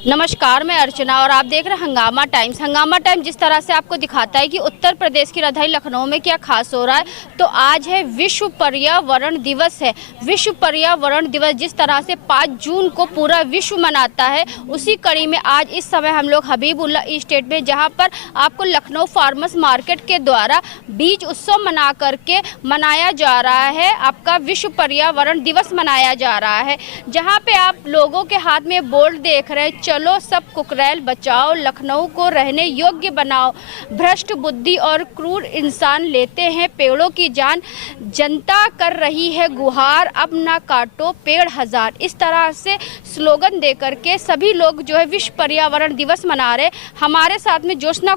नमस्कार, मैं अर्चना और आप देख रहे हैं हंगामा टाइम्स। हंगामा टाइम्स जिस तरह से आपको दिखाता है कि उत्तर प्रदेश की राजधानी लखनऊ में क्या खास हो रहा है, तो आज है विश्व पर्यावरण दिवस है। विश्व पर्यावरण दिवस जिस तरह से 5 जून को पूरा विश्व मनाता है, उसी कड़ी में आज इस समय हम लोग हबीबुल्ला स्टेट में, जहां पर आपको लखनऊ फार्मर्स मार्केट के द्वारा बीज उत्सव मना करके मनाया जा रहा है। आपका विश्व पर्यावरण दिवस मनाया जा रहा है, जहाँ पे आप लोगों के हाथ में बोर्ड देख रहे हैं, चलो सब कुकरैल बचाओ, लखनऊ को रहने योग्य बनाओ, भ्रष्ट बुद्धि और क्रूर इंसान लेते हैं पेड़ों की जान, जनता कर रही है गुहार, अब ना काटो पेड़ हजार। इस तरह से स्लोगन देकर के सभी लोग जो है विश्व पर्यावरण दिवस मना रहे। हमारे साथ में ज्योत्सना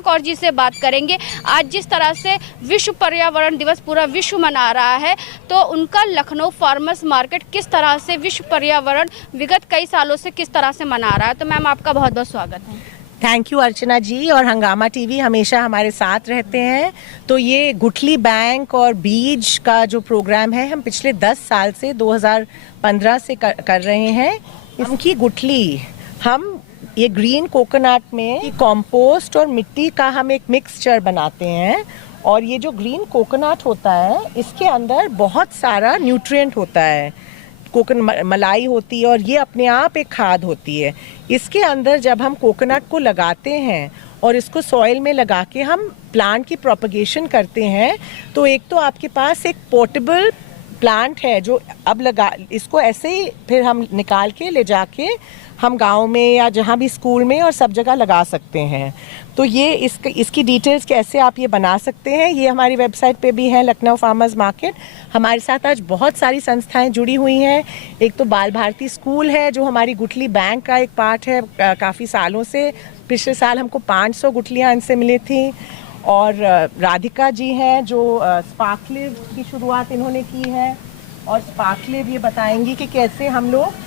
कौर जी से बात करेंगे। आज जिस तरह से विश्व पर्यावरण दिवस पूरा विश्व मना रहा है, तो उनका लखनऊ फार्मर्स मार्केट किस तरह से विश्व पर्यावरण विगत कई सालों से किस तरह से मना रहा है। तो मैम, आपका बहुत बहुत स्वागत है। थैंक यू अर्चना जी, और हंगामा टीवी हमेशा हमारे साथ रहते हैं। तो ये गुठली बैंक और बीज का जो प्रोग्राम है, हम पिछले 10 साल से 2015 से कर रहे हैं। इसकी गुठली हम ये ग्रीन कोकोनट में कंपोस्ट और मिट्टी का हम एक मिक्सचर बनाते हैं, और ये जो ग्रीन कोकोनट होता है, इसके अंदर बहुत सारा न्यूट्रिएंट होता है, कोकोनट मलाई होती है, और ये अपने आप एक खाद होती है। इसके अंदर जब हम कोकोनट को लगाते हैं और इसको सॉइल में लगा के हम प्लांट की प्रोपगेशन करते हैं, तो एक तो आपके पास एक पोर्टेबल प्लांट है जो अब लगा, इसको ऐसे ही फिर हम निकाल के ले जाके हम गांव में या जहां भी स्कूल में और सब जगह लगा सकते हैं। तो ये इसकी डिटेल्स कैसे आप ये बना सकते हैं, ये हमारी वेबसाइट पे भी है, लखनऊ फार्मर्स मार्केट। हमारे साथ आज बहुत सारी संस्थाएं जुड़ी हुई हैं। एक तो बाल भारती स्कूल है जो हमारी गुठली बैंक का एक पार्ट है काफ़ी सालों से। पिछले साल हमको 500 गुठलियाँ इनसे मिली थी। और राधिका जी हैं जो स्पार्कलिव की शुरुआत इन्होंने की है, और स्पार्कलिव ये बताएंगी कि कैसे हम लोग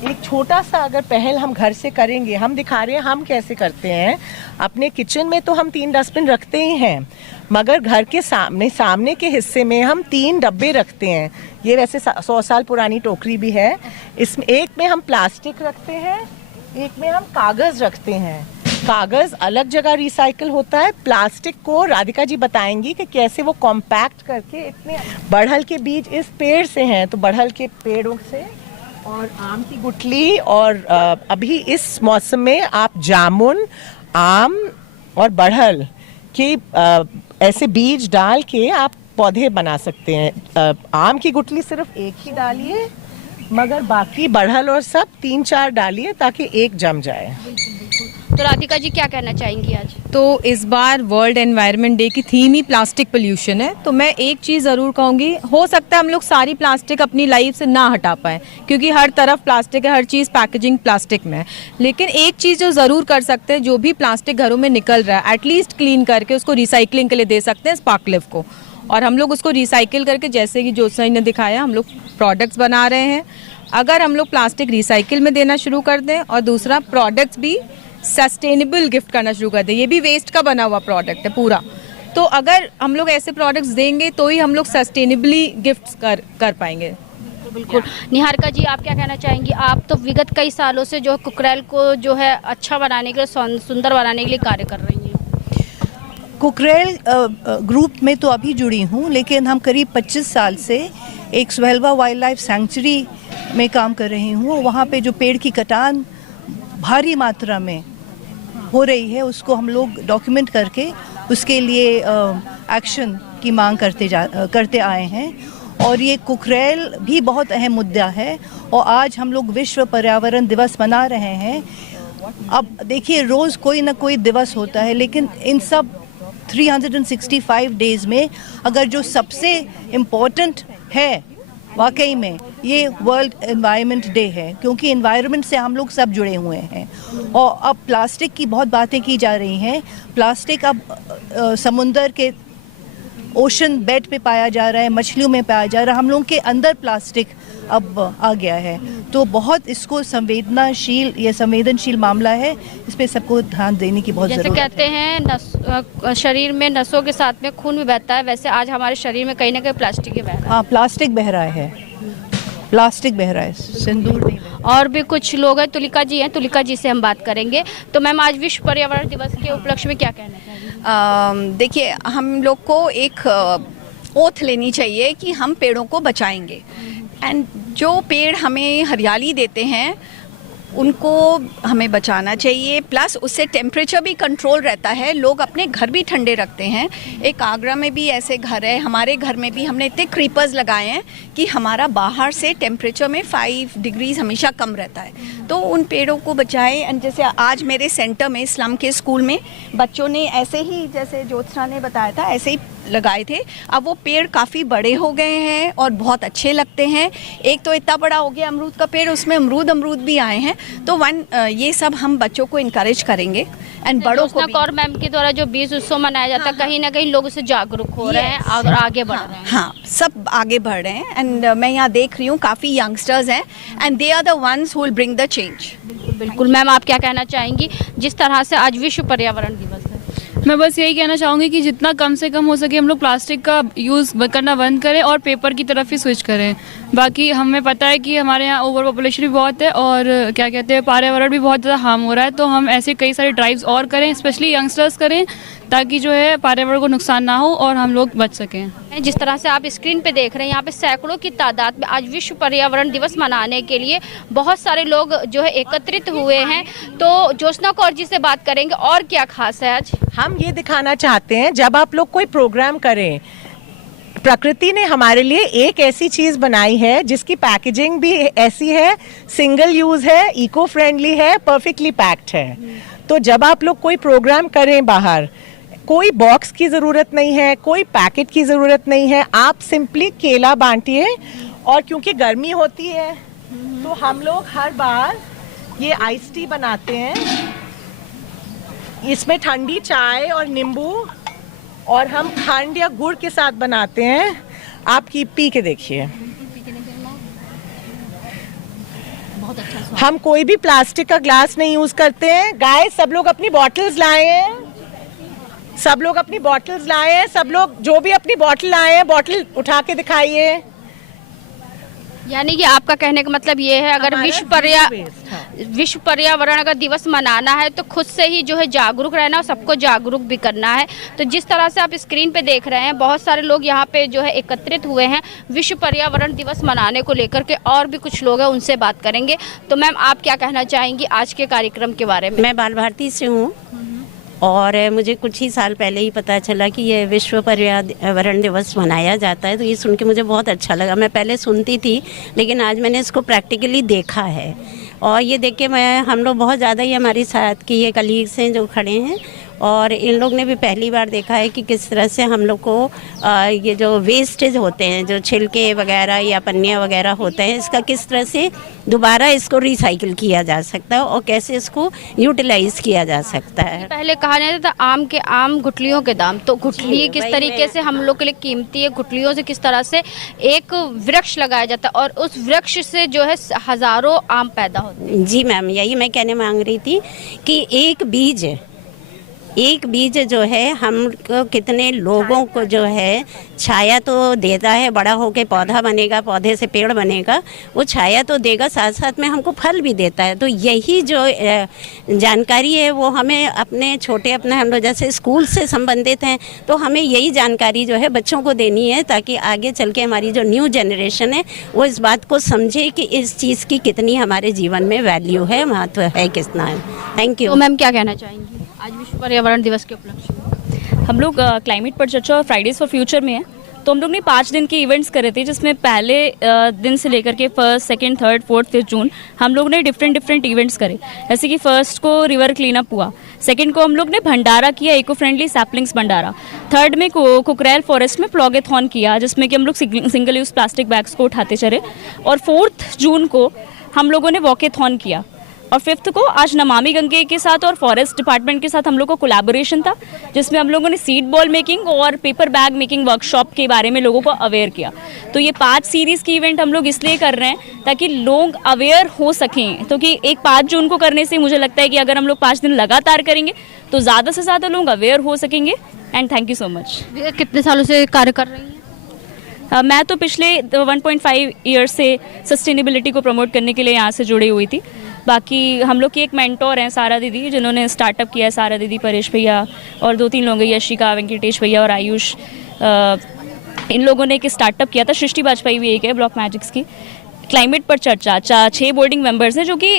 एक छोटा सा अगर पहल हम घर से करेंगे। हम दिखा रहे हैं हम कैसे करते हैं। अपने किचन में तो हम 3 डस्टबिन रखते ही हैं, मगर घर के सामने के हिस्से में हम 3 डब्बे रखते हैं। ये वैसे 100 साल पुरानी टोकरी भी है। इसमें एक में हम प्लास्टिक रखते हैं, एक में हम कागज़ रखते हैं। कागज़ अलग जगह रिसाइकिल होता है, प्लास्टिक को राधिका जी बताएंगी कि कैसे वो कॉम्पैक्ट करके। इतने बड़हल के बीज इस पेड़ से हैं, तो बड़हल के पेड़ों से, और आम की गुठली, और अभी इस मौसम में आप जामुन, आम और बड़हल के ऐसे बीज डाल के आप पौधे बना सकते हैं। आम की गुठली सिर्फ एक ही डालिए, मगर बाकी बड़हल और सब 3-4 डालिए ताकि एक जम जाए। तो राधिका जी क्या कहना चाहेंगी आज? तो इस बार वर्ल्ड एनवायरनमेंट डे की थीम ही प्लास्टिक पोल्यूशन है। तो मैं एक चीज़ ज़रूर कहूँगी, हो सकता है हम लोग सारी प्लास्टिक अपनी लाइफ से ना हटा पाएँ, क्योंकि हर तरफ प्लास्टिक है, हर चीज़ पैकेजिंग प्लास्टिक में है। लेकिन एक चीज़ जो ज़रूर कर सकते हैं, जो भी प्लास्टिक घरों में निकल रहा है, एटलीस्ट क्लीन करके उसको रिसाइकलिंग के लिए दे सकते हैं स्पार्कलिव को, और हम लोग उसको रिसाइकिल करके, जैसे कि ज्योत्सना ने दिखाया, हम लोग प्रोडक्ट्स बना रहे हैं। अगर हम लोग प्लास्टिक रिसाइकिल में देना शुरू कर दें, और दूसरा प्रोडक्ट्स भी सस्टेनेबल गिफ्ट करना शुरू कर दें, ये भी वेस्ट का बना हुआ प्रोडक्ट है पूरा, तो अगर हम लोग ऐसे प्रोडक्ट्स देंगे तो ही हम लोग सस्टेनेबली गिफ्ट्स कर पाएंगे। बिल्कुल। निहारिका जी, आप क्या कहना चाहेंगी? आप तो विगत कई सालों से जो कुकरैल को जो है अच्छा बनाने के लिए, सुंदर बनाने के लिए कार्य कर रही हैं। कुकरैल ग्रुप में तो अभी जुड़ी हूँ, लेकिन हम करीब 25 साल से एक सुहेलवा वाइल्ड लाइफ सेंचुरी में काम कर रही हूँ। वहाँ पे जो पेड़ की कटान भारी मात्रा में हो रही है, उसको हम लोग डॉक्यूमेंट करके उसके लिए एक्शन की मांग करते आए हैं। और ये कुकरैल भी बहुत अहम मुद्दा है, और आज हम लोग विश्व पर्यावरण दिवस मना रहे हैं। अब देखिए, रोज़ कोई ना कोई दिवस होता है, लेकिन इन सब 365 डेज़ में अगर जो सबसे इम्पोर्टेंट है वाकई में, ये वर्ल्ड एनवायरनमेंट डे है, क्योंकि एनवायरनमेंट से हम लोग सब जुड़े हुए हैं। और अब प्लास्टिक की बहुत बातें की जा रही हैं। प्लास्टिक अब समुंदर के ओशन बेड पे पाया जा रहा है, मछलियों में पाया जा रहा है, हम लोगों के अंदर प्लास्टिक अब आ गया है। तो बहुत इसको संवेदनशील मामला है, इस पे सबको ध्यान देने की बहुत ज़रूरत है। जैसे कहते हैं शरीर में नसों के साथ में खून भी बहता है, वैसे आज हमारे शरीर में कहीं ना कहीं प्लास्टिक ही बह रहा है। हाँ, प्लास्टिक बह रहा है, प्लास्टिक बह रहा है, सिंदूर नहीं बह रहा है। और भी कुछ लोग हैं, तुलिका जी हैं, तुलिका जी से हम बात करेंगे। तो मैम, आज विश्व पर्यावरण दिवस के उपलक्ष्य में क्या कहना चाहिए? देखिए, हम लोग को एक ओथ लेनी चाहिए कि हम पेड़ों को बचाएंगे, एंड जो पेड़ हमें हरियाली देते हैं उनको हमें बचाना चाहिए। प्लस उससे टेम्परेचर भी कंट्रोल रहता है, लोग अपने घर भी ठंडे रखते हैं। एक आगरा में भी ऐसे घर है, हमारे घर में भी हमने इतने क्रीपर्स लगाए हैं कि हमारा बाहर से टेम्परेचर में 5 डिग्रीज हमेशा कम रहता है। तो उन पेड़ों को बचाएं। एंड जैसे आज मेरे सेंटर में, स्लम के स्कूल में, बच्चों ने ऐसे ही, जैसे ज्योत्सना ने बताया था, ऐसे ही लगाए थे। अब वो पेड़ काफ़ी बड़े हो गए हैं और बहुत अच्छे लगते हैं। एक तो इतना बड़ा हो गया अमरूद का पेड़, उसमें अमरूद भी आए हैं। तो ये सब हम बच्चों को इनकरेज करेंगे एंड बड़ों को भी। और मैम के द्वारा जो बीज उत्सव मनाया जाता है, कहीं ना कहीं लोग उससे जागरूक हो रहे हैं और आगे बढ़ रहे हैं। हाँ, सब आगे बढ़ रहे हैं। एंड मैं यहाँ देख रही हूँ काफ़ी यंगस्टर्स हैं, and they are the ones who will bring the change. बिल्कुल मैम, आप क्या कहना चाहेंगी जिस तरह से आज विश्व पर्यावरण दिवस है? मैं बस यही कहना चाहूँगी कि जितना कम से कम हो सके हम लोग प्लास्टिक का यूज़ करना बंद करें और पेपर की तरफ ही स्विच करें। बाकी हमें पता है कि हमारे यहाँ ओवर पॉपुलेशन भी बहुत है और क्या कहते हैं, पर्यावरण भी बहुत ज़्यादा हार्म हो रहा है। तो हम ऐसे कई सारी ड्राइव्स और करें, स्पेशली यंगस्टर्स करें, ताकि जो है पर्यावरण को नुकसान ना हो और हम लोग बच सकें। जिस तरह से आप स्क्रीन पे देख रहे हैं, यहाँ पे सैकड़ों की तादाद में आज विश्व पर्यावरण दिवस मनाने के लिए बहुत सारे लोग जो है एकत्रित हुए हैं। तो ज्योत्सना कौर जी से बात करेंगे, और क्या खास है आज? हम ये दिखाना चाहते हैं, जब आप लोग कोई प्रोग्राम करें, प्रकृति ने हमारे लिए एक ऐसी चीज बनाई है जिसकी पैकेजिंग भी ऐसी है, सिंगल यूज है, इको फ्रेंडली है, परफेक्टली पैक्ड है। तो जब आप लोग कोई प्रोग्राम करें बाहर, कोई बॉक्स की ज़रूरत नहीं है, कोई पैकेट की ज़रूरत नहीं है, आप सिंपली केला बांटिए। और क्योंकि गर्मी होती है तो हम लोग हर बार ये आइस टी बनाते हैं, इसमें ठंडी चाय और नींबू और हम खंड या गुड़ के साथ बनाते हैं। आप पी के देखिए। हम कोई भी प्लास्टिक का ग्लास नहीं यूज करते हैं। गाइस, सब लोग अपनी बॉटल्स लाए हैं, सब लोग अपनी बॉटल्स लाए हैं, सब लोग जो भी अपनी बॉटल लाए हैं, बॉटल उठा के दिखाइए। यानी कि आपका कहने का मतलब ये है, अगर विश्व पर्यावरण अगर दिवस मनाना है तो खुद से ही जो है जागरूक रहना और सबको जागरूक भी करना है। तो जिस तरह से आप स्क्रीन पे देख रहे हैं, बहुत सारे लोग यहाँ पे जो है एकत्रित हुए हैं विश्व पर्यावरण दिवस मनाने को लेकर के। और भी कुछ लोग हैं, उनसे बात करेंगे। तो मैम, आप क्या कहना चाहेंगी आज के कार्यक्रम के बारे में? मैं बाल भारती से हूँ और मुझे कुछ ही साल पहले ही पता चला कि ये विश्व पर्यावरण दिवस मनाया जाता है। तो ये सुन के मुझे बहुत अच्छा लगा। मैं पहले सुनती थी, लेकिन आज मैंने इसको प्रैक्टिकली देखा है। और ये देख के हम लोग बहुत ज़्यादा ही, हमारी साथ की ये कलीग्स हैं जो खड़े हैं, और इन लोग ने भी पहली बार देखा है कि किस तरह से हम लोग को ये जो वेस्टेज होते हैं, जो छिलके वगैरह या पन्नियाँ वगैरह होते हैं, इसका किस तरह से दोबारा इसको रिसाइकिल किया जा सकता है और कैसे इसको यूटिलाइज किया जा सकता है। पहले कहा जाता था आम के आम गुठलियों के दाम। तो गुठली किस तरीके से हम लोग के लिए कीमती है, गुठलियों से किस तरह से एक वृक्ष लगाया जाता है और उस वृक्ष से जो है हजारों आम पैदा होते हैं। जी मैम, यही मैं कहने मांग रही थी कि एक बीज जो है हम कितने लोगों को जो है छाया तो देता है, बड़ा होके पौधा बनेगा, पौधे से पेड़ बनेगा, वो छाया तो देगा, साथ साथ में हमको फल भी देता है। तो यही जो जानकारी है वो हमें अपने हम लोग जैसे स्कूल से संबंधित हैं, तो हमें यही जानकारी जो है बच्चों को देनी है, ताकि आगे चल के हमारी जो न्यू जनरेशन है वो इस बात को समझे कि इस चीज़ की कितनी हमारे जीवन में वैल्यू है, महत्व है कितना है। Thank you. तो मैम, क्या कहना चाहेंगी आज विश्व पर्यावरण दिवस के उपलक्ष्य में? हम लोग क्लाइमेट पर चर्चा और फ्राइडेज फॉर फ्यूचर में हैं। तो हम लोग ने 5 दिन के इवेंट्स करे थे, जिसमें पहले दिन से लेकर के 1, 2, 3, 4, 5 जून हम लोग ने डिफरेंट इवेंट्स करे। जैसे कि फर्स्ट को रिवर क्लीनअप हुआ, सेकंड को हम लोग ने भंडारा किया, इको फ्रेंडली सैपलिंग्स भंडारा, थर्ड में कुकरेल फॉरेस्ट में प्लॉगेथॉन किया, जिसमें कि हम लोग सिंगल यूज़ प्लास्टिक बैग्स को उठाते चले, और 4 जून को हम लोगों ने वॉकेथॉन किया, और 5 को आज नमामि गंगे के साथ और फॉरेस्ट डिपार्टमेंट के साथ हम लोग को कोलैबोरेशन था, जिसमें हम लोगों ने सीड बॉल मेकिंग और पेपर बैग मेकिंग वर्कशॉप के बारे में लोगों को अवेयर किया। तो ये 5 सीरीज़ की इवेंट हम लोग इसलिए कर रहे हैं ताकि लोग अवेयर हो सकें। तो कि एक 5 जून को करने से मुझे लगता है कि अगर हम लोग 5 दिन लगातार करेंगे तो ज़्यादा से ज़्यादा लोग अवेयर हो सकेंगे। And thank you so much. कितने सालों से कार्य कर रही हैं? मैं तो पिछले 1.5 ईयर्स से सस्टेनेबिलिटी को प्रमोट करने के लिए यहाँ से जुड़ी हुई थी। बाकी हम लोग की एक मेंटोर हैं सारा दीदी, जिन्होंने स्टार्टअप किया है, सारा दीदी, परेश भैया और 2-3 लोग हैं, यशिका, वेंकटेश भैया और आयुष। इन लोगों ने एक स्टार्टअप किया था, सृष्टि वाजपेयी भी एक है, ब्लॉक मैजिक्स की। क्लाइमेट पर चर्चा 6 बोर्डिंग मेंबर्स हैं जो कि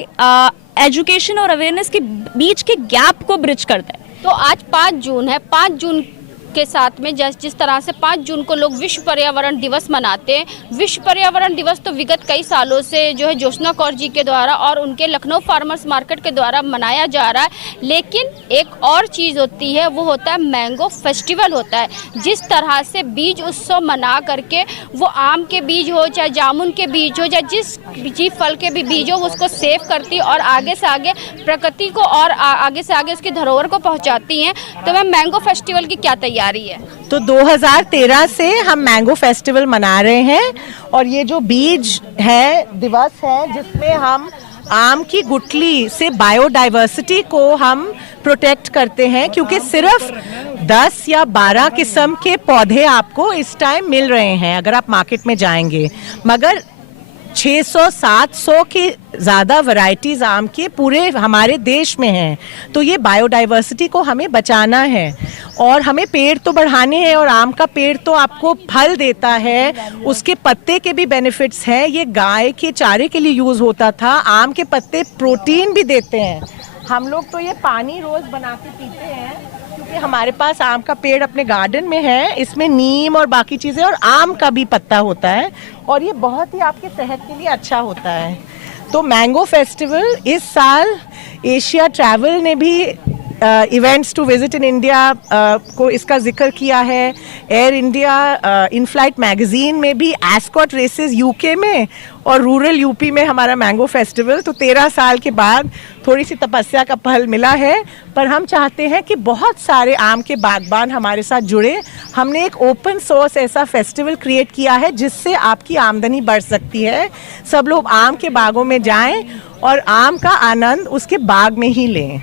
एजुकेशन और अवेयरनेस के बीच के गैप को ब्रिज करता है। तो आज 5 जून है, 5 जून के साथ में जिस तरह से 5 जून को लोग विश्व पर्यावरण दिवस मनाते हैं, विश्व पर्यावरण दिवस तो विगत कई सालों से जो है ज्योत्सना कौर जी के द्वारा और उनके लखनऊ फार्मर्स मार्केट के द्वारा मनाया जा रहा है। लेकिन एक और चीज़ होती है, वो होता है मैंगो फेस्टिवल होता है। जिस तरह से बीज उत्सव मना करके वो आम के बीज हो, चाहे जामुन के बीज हो, चाहे जिस फल के भी बीज हो, उसको सेव करती है और आगे से आगे प्रकृति को और आगे से आगे उसकी धरोहर को पहुँचाती हैं। तो मैम, मैंगो फेस्टिवल की क्या तैयारी है? तो 2013 से हम मैंगो फेस्टिवल मना रहे हैं और ये जो बीज है दिवस है, जिसमें हम आम की गुठली से बायोडाइवर्सिटी को हम प्रोटेक्ट करते हैं, क्योंकि सिर्फ 10 या 12 किस्म के पौधे आपको इस टाइम मिल रहे हैं अगर आप मार्केट में जाएंगे, मगर 600-700 की ज़्यादा वैरायटीज़ आम के पूरे हमारे देश में हैं। तो ये बायोडाइवर्सिटी को हमें बचाना है और हमें पेड़ तो बढ़ाने हैं। और आम का पेड़ तो आपको फल देता है, उसके पत्ते के भी बेनिफिट्स हैं। ये गाय के चारे के लिए यूज़ होता था। आम के पत्ते प्रोटीन भी देते हैं। हम लोग तो ये पानी रोज़ बना के पीते हैं क्योंकि हमारे पास आम का पेड़ अपने गार्डन में है। इसमें नीम और बाकी चीज़ें और आम का भी पत्ता होता है और ये बहुत ही आपके सेहत के लिए अच्छा होता है। तो मैंगो फेस्टिवल इस साल एशिया ट्रैवल ने भी events to visit in India को इसका जिक्र किया है। Air India in flight magazine में भी एस्कॉट रेसेस यूके में और रूरल यूपी में हमारा मैंगो फेस्टिवल। तो 13 साल के बाद थोड़ी सी तपस्या का फल मिला है, पर हम चाहते हैं कि बहुत सारे आम के बागबान हमारे साथ जुड़े। हमने एक ओपन सोर्स ऐसा फेस्टिवल क्रिएट किया है जिससे आपकी आमदनी बढ़ सकती है। सब लोग आम के बागों में जाएं और आम का आनंद उसके बाग में ही लें।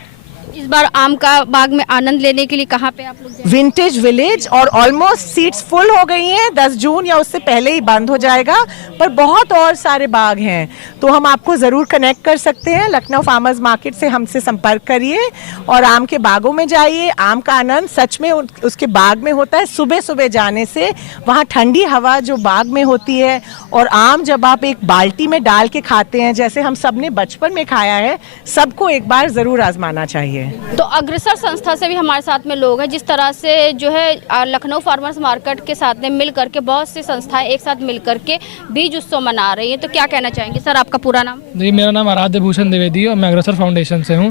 इस बार आम का बाग में आनंद लेने के लिए कहाँ पे आप लोग जाएंगे? विंटेज विलेज, और ऑलमोस्ट सीट्स फुल हो गई हैं। 10 जून या उससे पहले ही बंद हो जाएगा, पर बहुत और सारे बाग हैं। तो हम आपको ज़रूर कनेक्ट कर सकते हैं। लखनऊ फार्मर्स मार्केट से हमसे संपर्क करिए और आम के बागों में जाइए। आम का आनंद सच में उसके बाग में होता है। सुबह सुबह जाने से वहाँ ठंडी हवा जो बाग में होती है, और आम जब आप एक बाल्टी में डाल के खाते हैं जैसे हम सब ने बचपन में खाया है, सबको एक बार ज़रूर आजमाना चाहिए। तो अग्रसर संस्था से भी हमारे साथ में लोग हैं। जिस तरह से जो है लखनऊ फार्मर्स मार्केट के साथ में मिल करके बहुत सी संस्थाएं एक साथ मिल करके बीज उत्सव मना रही हैं, तो क्या कहना चाहेंगे सर? आपका पूरा नाम? जी, मेरा नाम आराध्य भूषण द्विवेदी और मैं अग्रसर फाउंडेशन से हूँ।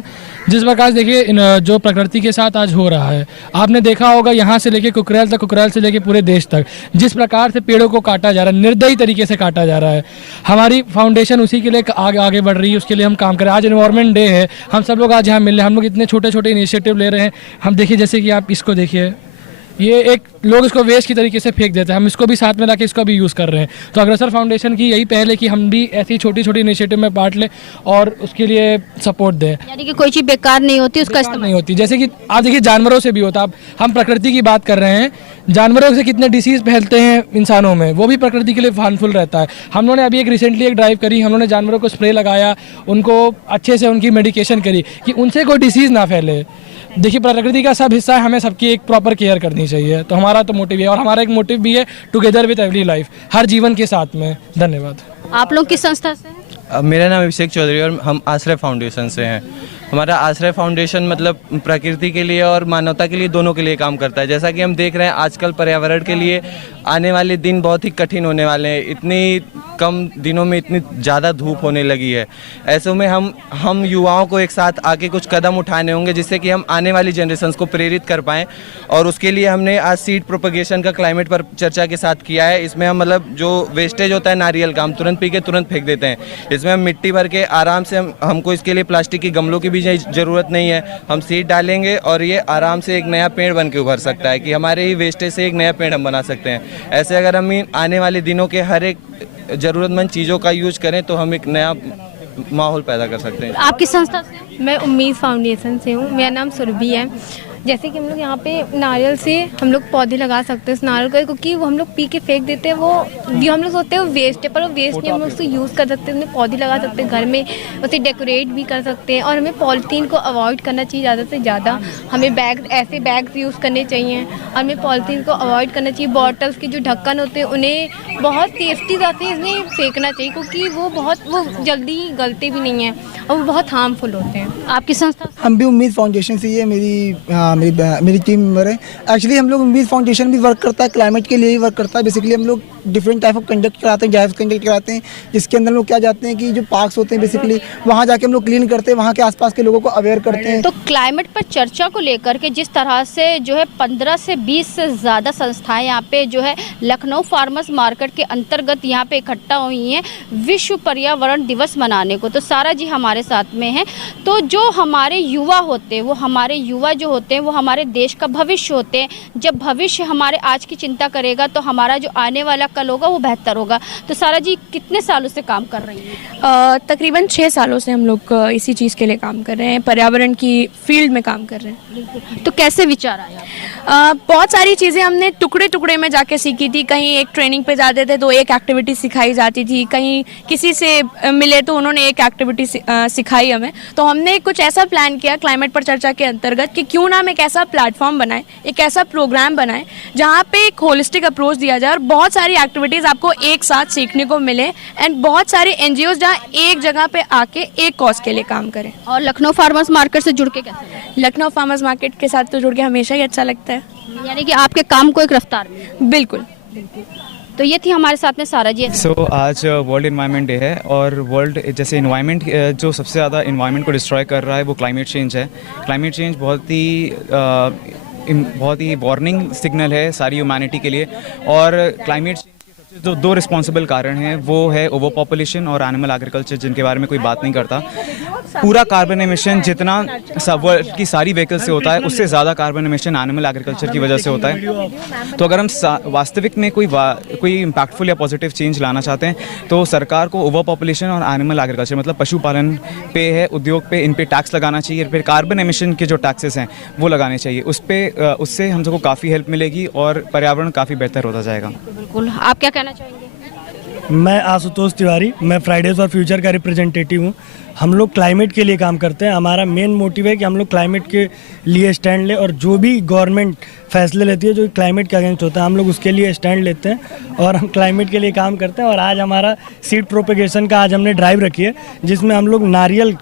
जिस प्रकार देखिए जो प्रकृति के साथ आज हो रहा है, आपने देखा होगा यहाँ से लेके कुकरेल तक, कुकरेल से लेके पूरे देश तक जिस प्रकार से पेड़ों को काटा जा रहा है, निर्दयी तरीके से काटा जा रहा है। हमारी फाउंडेशन उसी के लिए आगे बढ़ रही है, उसके लिए हम काम कर रहे हैं। आज एनवायरनमेंट डे है, हम सब लोग आज यहाँ मिल रहे हैं। हम लोग इतने छोटे छोटे इनिशिएटिव ले रहे हैं। हम देखिए, जैसे कि आप इसको देखिए, ये एक लोग इसको वेस्ट की तरीके से फेंक देते हैं, हम इसको भी साथ में लाके इसको भी यूज़ कर रहे हैं। तो अग्रसर फाउंडेशन की यही पहल है कि हम भी ऐसी छोटी छोटी इनिशिएटिव में पार्ट लें और उसके लिए सपोर्ट दें। यानी कि कोई चीज़ बेकार नहीं होती, उसका इस्तेमाल नहीं होती। जैसे कि आप देखिए, जानवरों से भी होता है। हम प्रकृति की बात कर रहे हैं, जानवरों से कितने डिसीज़ फैलते हैं इंसानों में, वो भी प्रकृति के लिए हार्मफुल रहता है। हम लोगों ने अभी रिसेंटली एक ड्राइव करी, हम लोगों ने जानवरों को स्प्रे लगाया, उनको अच्छे से उनकी मेडिकेशन करी कि उनसे कोई डिसीज़ ना फैले। देखिए, प्रकृति का सब हिस्सा है, हमें सबकी एक प्रॉपर केयर करनी चाहिए। तो हमारा तो मोटिव है, और हमारा एक मोटिव भी है, टुगेदर विद एवरी लाइफ, हर जीवन के साथ में। धन्यवाद। आप लोग किस संस्था से हैं? मेरा नाम अभिषेक चौधरी और हम आश्रय फाउंडेशन से हैं। हमारा आश्रय फाउंडेशन मतलब प्रकृति के लिए और मानवता के लिए, दोनों के लिए काम करता है। जैसा कि हम देख रहे हैं आजकल पर्यावरण के लिए आने वाले दिन बहुत ही कठिन होने वाले हैं। इतनी कम दिनों में इतनी ज़्यादा धूप होने लगी है। ऐसे में हम युवाओं को एक साथ आके कुछ कदम उठाने होंगे जिससे कि हम आने वाली जनरेशन्स को प्रेरित कर पाएँ। और उसके लिए हमने आज सीड प्रोपगेशन का क्लाइमेट पर चर्चा के साथ किया है। इसमें हम मतलब जो वेस्टेज होता है नारियल का, हम तुरंत पी के तुरंत फेंक देते हैं। इसमें हम मिट्टी भर के आराम से हमको इसके लिए प्लास्टिक की गमलों की भी ज़रूरत नहीं है। हम सीड डालेंगे और ये आराम से एक नया पेड़ बन के उभर सकता है कि हमारे ही वेस्टेज से एक नया पेड़ हम बना सकते हैं। ऐसे अगर हम आने वाले दिनों के हर एक ज़रूरतमंद चीज़ों का यूज करें तो हम एक नया माहौल पैदा कर सकते हैं। आप किस संस्था से? मैं उम्मीद फाउंडेशन से हूँ। मेरा नाम सुरभि है। जैसे कि हम लोग यहाँ पे नारियल से हम लोग पौधे लगा सकते हैं उस नारियल को, क्योंकि वो हम लोग पी के फेंक देते हैं, वो हम लोग सोचते हैं वो वेस्ट है, पर वो वेस्ट नहीं, हम लोग उसको यूज़ कर सकते हैं, उन्हें पौधे लगा सकते हैं घर में, उसे डेकोरेट भी कर सकते हैं। और हमें पॉलीथीन को अवॉइड करना चाहिए ज़्यादा से ज़्यादा, हमें बैग ऐसे बैग्स यूज़ करने चाहिए और हमें पॉलीथीन को अवॉइड करना चाहिए। बॉटल्स के जो ढक्कन होते हैं उन्हें बहुत सेफ्टी से इसमें फेंकना चाहिए, क्योंकि वो जल्दी गलते भी नहीं हैं और वो बहुत हार्मफुल होते हैं। आपकी संस्था? हम भी उम्मीद फाउंडेशन से ही है, मेरी टीम मेंबर है। एक्चुअली हम लोग उम्मीद फाउंडेशन भी वर्क करता है, क्लाइमेट के लिए ही वर्क करता है। बेसिकली हम लोग डिफरेंट टाइप ऑफ कंडक्ट कराते हैं, ड्राइव्स कंडक्ट कराते हैं, जिसके अंदर हम लोग क्या जाते हैं कि जो पार्क्स होते हैं बेसिकली वहाँ जाके हम लोग क्लीन करते हैं, वहाँ के आसपास के लोगों को अवेयर करते हैं। तो क्लाइमेट पर चर्चा को लेकर के जिस तरह से जो है 15 से 20 से ज़्यादा संस्थाएं यहाँ पे जो है लखनऊ फार्मर्स मार्केट के अंतर्गत यहाँ पे इकट्ठा हुई हैं विश्व पर्यावरण दिवस मनाने को। तो सारा जी हमारे साथ में है। तो जो हमारे युवा होते हैं, वो हमारे युवा जो होते हैं वो हमारे देश का भविष्य होते हैं। जब भविष्य हमारे आज की चिंता करेगा तो हमारा जो आने वाला कल होगा वो बेहतर होगा। तो सारा जी कितने सालों से काम कर रही हैं? तकरीबन 6 सालों से हम लोग इसी चीज़ के लिए काम कर रहे हैं, पर्यावरण की फील्ड में काम कर रहे हैं। तो कैसे विचार आया? बहुत सारी चीज़ें हमने टुकड़े टुकड़े में जाके सीखी थी। कहीं एक ट्रेनिंग पे जाते थे तो एक एक्टिविटी सिखाई जाती थी, कहीं किसी से मिले तो उन्होंने एक एक्टिविटी सिखाई हमें। तो हमने कुछ ऐसा प्लान किया क्लाइमेट पर चर्चा के अंतर्गत कि क्यों ना हम एक ऐसा प्लेटफॉर्म बनाएं, एक ऐसा प्रोग्राम बनाएं जहाँ पे एक होलिस्टिक अप्रोच दिया जाए और बहुत सारी एक्टिविटीज़ आपको एक साथ सीखने को मिले एंड बहुत सारे NGOs जहाँ एक जगह पे आके एक कॉज के लिए काम करें। और लखनऊ फार्मर्स मार्केट से जुड़ के कैसा लगा? लखनऊ फार्मर्स मार्केट के साथ तो जुड़ के हमेशा ही अच्छा लगता है। यानी कि आपके काम को एक रफ्तार में। बिल्कुल। तो ये थी हमारे साथ में सारा जी। आज वर्ल्ड एनवायरनमेंट डे है और वर्ल्ड जैसे एनवायरनमेंट जो सबसे ज़्यादा एनवायरनमेंट को डिस्ट्रॉय कर रहा है वो क्लाइमेट चेंज है। क्लाइमेट चेंज बहुत ही वार्निंग सिग्नल है सारी ह्यूमैनिटी के लिए। और क्लाइमेट जो 2 रिस्पॉन्सिबल कारण हैं वो है ओवर पॉपुलेशन और एनिमल एग्रीकल्चर, जिनके बारे में कोई बात नहीं करता। पूरा कार्बन एमिशन जितना वर्ल्ड की सारी व्हीकल से होता है उससे ज़्यादा कार्बन एमिशन एनिमल एग्रीकल्चर की वजह से होता है। तो अगर हम वास्तविक में कोई इम्पैक्टफुल या पॉजिटिव चेंज लाना चाहते हैं तो सरकार को ओवर पॉपुलेशन और एनिमल एग्रीकल्चर मतलब पशुपालन पे है, उद्योग पे, इन पे टैक्स लगाना चाहिए। फिर कार्बन एमिशन के जो टैक्सेस हैं वो लगाने चाहिए, उससे हम सबको काफ़ी हेल्प मिलेगी और पर्यावरण काफ़ी बेहतर होता जाएगा। बिल्कुल। आप क्या कहना चाहेंगे? मैं आशुतोष तिवारी, मैं फ्राइडेज फॉर फ्यूचर का रिप्रेजेंटेटिव हूँ। हम लोग क्लाइमेट के लिए काम करते हैं। हमारा मेन मोटिव है कि हम लोग क्लाइमेट के लिए स्टैंड लें और जो भी गवर्नमेंट फैसले लेती है जो क्लाइमेट के अगेंस्ट होता है हम लोग उसके लिए स्टैंड लेते हैं और हम क्लाइमेट के लिए काम करते हैं। और आज हमारा सीड प्रोपेगेशन का आज हमने ड्राइव रखी है जिसमें हम लोग नारियल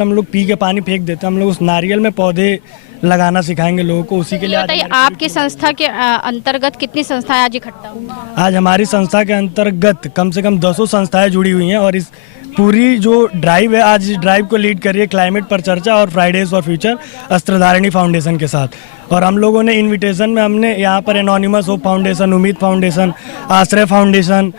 हम लोग पी के पानी फेंक देते हैं, हम लोग उस नारियल में पौधे लगाना सिखाएंगे लोगों को। उसी के लिए बताइए आपकी संस्था के अंतर्गत कितनी संस्थाएं आज इकट्ठा हुई? आज हमारी संस्था के अंतर्गत कम से कम 200 संस्थाएं जुड़ी हुई हैं और इस पूरी जो ड्राइव है आज इस ड्राइव को लीड कर रही है क्लाइमेट पर चर्चा और फ्राइडेज फॉर फ्यूचर अस्त्रधारिणी फाउंडेशन के साथ। और हम लोगों ने इन्विटेशन में हमने यहाँ पर एनोनिमस होप फाउंडेशन, उम्मीद फाउंडेशन, आश्रय फाउंडेशन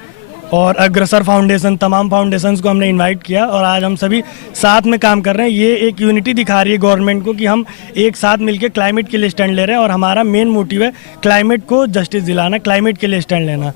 और अग्रसर फाउंडेशन, तमाम फाउंडेशंस को हमने इनवाइट किया और आज हम सभी साथ में काम कर रहे हैं। ये एक यूनिटी दिखा रही है गवर्नमेंट को कि हम एक साथ मिलकर क्लाइमेट के लिए स्टैंड ले रहे हैं और हमारा मेन मोटिव है क्लाइमेट को जस्टिस दिलाना, क्लाइमेट के लिए स्टैंड लेना।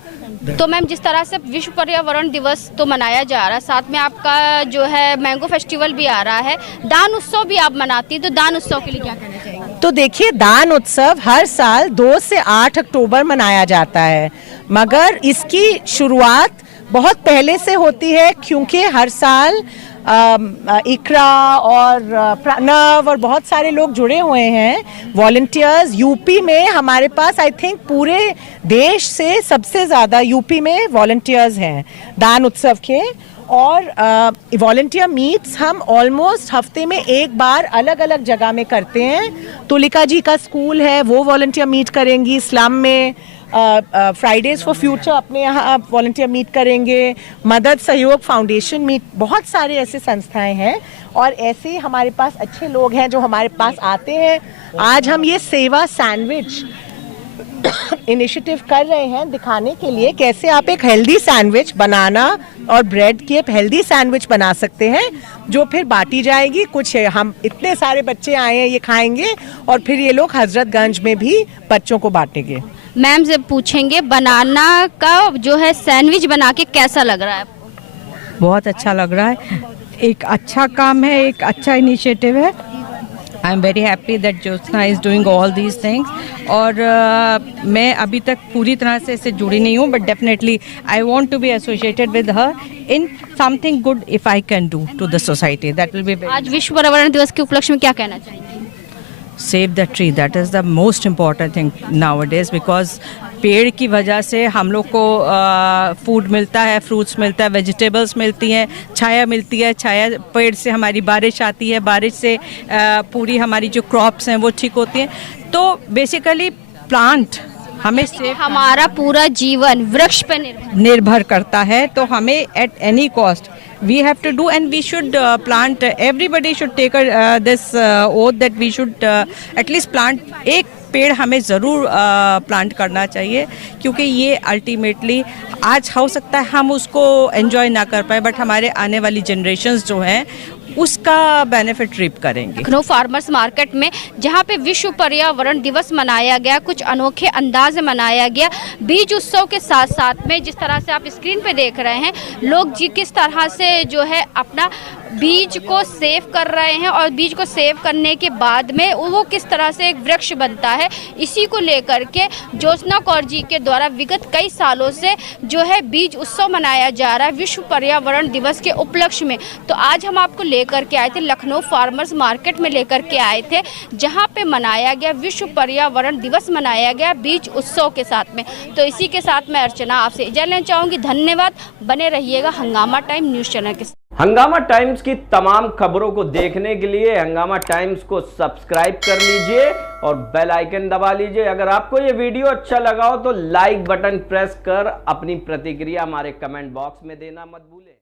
तो मैम जिस तरह से विश्व पर्यावरण दिवस तो मनाया जा रहा है, साथ में आपका जो है मैंगो फेस्टिवल भी आ रहा है, दान उत्सव भी आप मनाती है, तो दान उत्सव के लिए क्या कहना चाहेंगे? तो देखिए दान उत्सव हर साल 2 से 8 अक्टूबर मनाया जाता है, मगर इसकी शुरुआत बहुत पहले से होती है क्योंकि हर साल इकरा और प्रणव और बहुत सारे लोग जुड़े हुए हैं वॉलंटियर्स। यूपी में हमारे पास आई थिंक पूरे देश से सबसे ज़्यादा यूपी में वॉलंटियर्स हैं दान उत्सव के। और वॉलंटियर मीट्स हम ऑलमोस्ट हफ्ते में एक बार अलग अलग जगह में करते हैं। तुलिका जी का स्कूल है वो वॉलंटियर मीट करेंगी, स्लम में फ्राइडेज फॉर फ्यूचर अपने यहाँ वॉलंटियर मीट करेंगे, मदद सहयोग फाउंडेशन मीट, बहुत सारे ऐसे संस्थाएं हैं और ऐसे ही हमारे पास अच्छे लोग हैं जो हमारे पास आते हैं। आज हम ये सेवा सैंडविच इनिशिएटिव कर रहे हैं दिखाने के लिए कैसे आप एक हेल्दी सैंडविच, बनाना और ब्रेड की एक हेल्दी सैंडविच बना सकते हैं जो फिर बांटी जाएगी। कुछ हम इतने सारे बच्चे आए हैं ये खाएंगे और फिर ये लोग हजरतगंज में भी बच्चों को बांटेंगे। मैम से पूछेंगे बनाना का जो है सैंडविच बना के कैसा लग रहा है आपको? बहुत अच्छा लग रहा है, एक अच्छा काम है, एक अच्छा इनिशिएटिव है I am very happy that Jyotsna is doing all these things. और मैं अभी तक पूरी तरह से इससे जुड़ी नहीं हूँ, but definitely I want to be associated with हर in something good if I can do to the society. That will be. आज विश्व पर्यावरण दिवस के उपलक्ष्य में क्या कहना चाहेंगे? Save the tree, that is the most important thing now days, because पेड़ की वजह से हम लोग को फूड मिलता है, फ्रूट्स मिलता है, वेजिटेबल्स मिलती हैं, छाया मिलती है, छाया पेड़ से हमारी बारिश आती है, बारिश से पूरी हमारी जो क्रॉप्स हैं वो ठीक होती हैं। तो बेसिकली प्लांट हमें से हमारा पूरा जीवन वृक्ष पर निर्भर करता है, तो हमें at any cost we have to do, and we should plant, everybody should take this oath that we should at least plant एक पेड़ हमें ज़रूर प्लांट करना चाहिए, क्योंकि ये अल्टीमेटली आज हो सकता है हम उसको एंजॉय ना कर पाए, बट हमारे आने वाली जनरेशन्स जो हैं उसका बेनिफिट रिप करेंगे। लखनऊ फार्मर्स मार्केट में जहां पे विश्व पर्यावरण दिवस मनाया गया, कुछ अनोखे अंदाज में मनाया गया, बीज उत्सव के साथ साथ में जिस तरह से आप स्क्रीन पे देख रहे हैं, लोग जी किस तरह से जो है अपना बीज को सेव कर रहे हैं, और बीज को सेव करने के बाद में वो किस तरह से एक वृक्ष बनता है, इसी को लेकर के ज्योत्सना कौर जी के द्वारा विगत कई सालों से जो है बीज उत्सव मनाया जा रहा है विश्व पर्यावरण दिवस के उपलक्ष्य में। तो आज हम आपको लेकर के आए थे, लखनऊ फार्मर्स मार्केट में लेकर के आए थे, जहां पे मनाया गया विश्व पर्यावरण दिवस मनाया गया बीज उत्सव के साथ में। तो इसी के साथ मैं अर्चना आपसे इजाज़त लेना चाहूँगी। धन्यवाद, बने रहिएगा हंगामा टाइम न्यूज़ चैनल के साथ। हंगामा टाइम्स की तमाम खबरों को देखने के लिए हंगामा टाइम्स को सब्सक्राइब कर लीजिए और बेल आइकन दबा लीजिए। अगर आपको ये वीडियो अच्छा लगा हो तो लाइक बटन प्रेस कर अपनी प्रतिक्रिया हमारे कमेंट बॉक्स में देना मत भूलें।